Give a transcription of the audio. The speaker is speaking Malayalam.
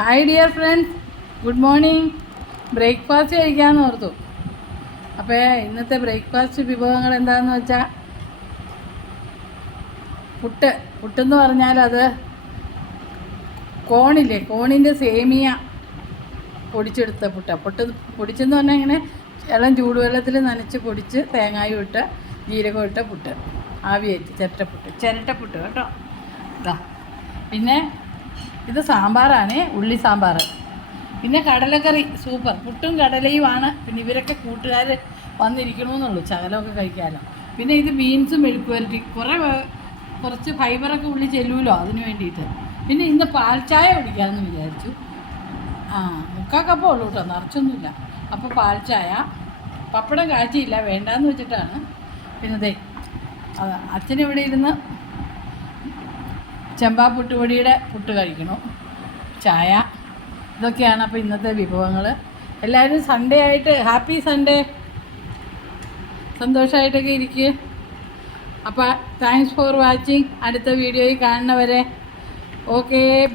Hi dear friends, good morning. Breakfast കഴിക്കാമെന്ന് ഓർത്തു. അപ്പോൾ ഇന്നത്തെ ബ്രേക്ക്ഫാസ്റ്റ് വിഭവങ്ങൾ എന്താണെന്ന് വെച്ചാൽ പുട്ടെന്ന് പറഞ്ഞാൽ അത് കോണിൻ്റെ സേമിയ പൊടിച്ചെടുത്ത പുട്ട് പൊടിച്ചെന്ന് പറഞ്ഞാൽ ഇങ്ങനെ ഇളം ചൂടുവെള്ളത്തിൽ നനച്ച് പൊടിച്ച് തേങ്ങായും ഇട്ട് ജീരകം ഇട്ട പുട്ട്, ആവിയേറ്റ് ചിരട്ടപ്പുട്ട് കേട്ടോ. ഇതാ പിന്നെ ഇത് സാമ്പാറാണ്, ഉള്ളി സാമ്പാർ. പിന്നെ കടലക്കറി സൂപ്പർ. പുട്ടും കടലയുമാണ്. പിന്നെ ഇവരൊക്കെ കൂട്ടുകാർ വന്നിരിക്കണമെന്നുള്ളൂ, ശകലമൊക്കെ കഴിക്കാമല്ലോ. പിന്നെ ഇത് ബീൻസും മെഴുക്ക് പുരട്ടി, കുറച്ച് ഫൈബറൊക്കെ ഉള്ളി ചെല്ലുമല്ലോ, അതിന് വേണ്ടിയിട്ട്. പിന്നെ ഇന്ന് പാൽ ചായ കുടിക്കാമെന്ന് വിചാരിച്ചു. 3/4 കപ്പേ ഉള്ളൂ കേട്ടോ, നിറച്ചൊന്നുമില്ല. അപ്പോൾ പാൽ ചായ, പപ്പടം കാച്ചിയില്ല, വേണ്ടാന്ന് വെച്ചിട്ടാണ്. പിന്നെ ദേ അച്ഛനിവിടെ ഇരുന്ന് ചെമ്പാ പുട്ടുപൊടിയുടെ പുട്ട് കഴിക്കണു, ചായ. ഇതൊക്കെയാണ് അപ്പോൾ ഇന്നത്തെ വിഭവങ്ങൾ. എല്ലാവരും സൺഡേ ആയിട്ട് ഹാപ്പി സൺഡേ, സന്തോഷമായിട്ടൊക്കെ ഇരിക്കുക. അപ്പോൾ താങ്ക്സ് ഫോർ വാച്ചിങ്. അടുത്ത വീഡിയോയിൽ കാണുന്നവരെ ഓക്കേ.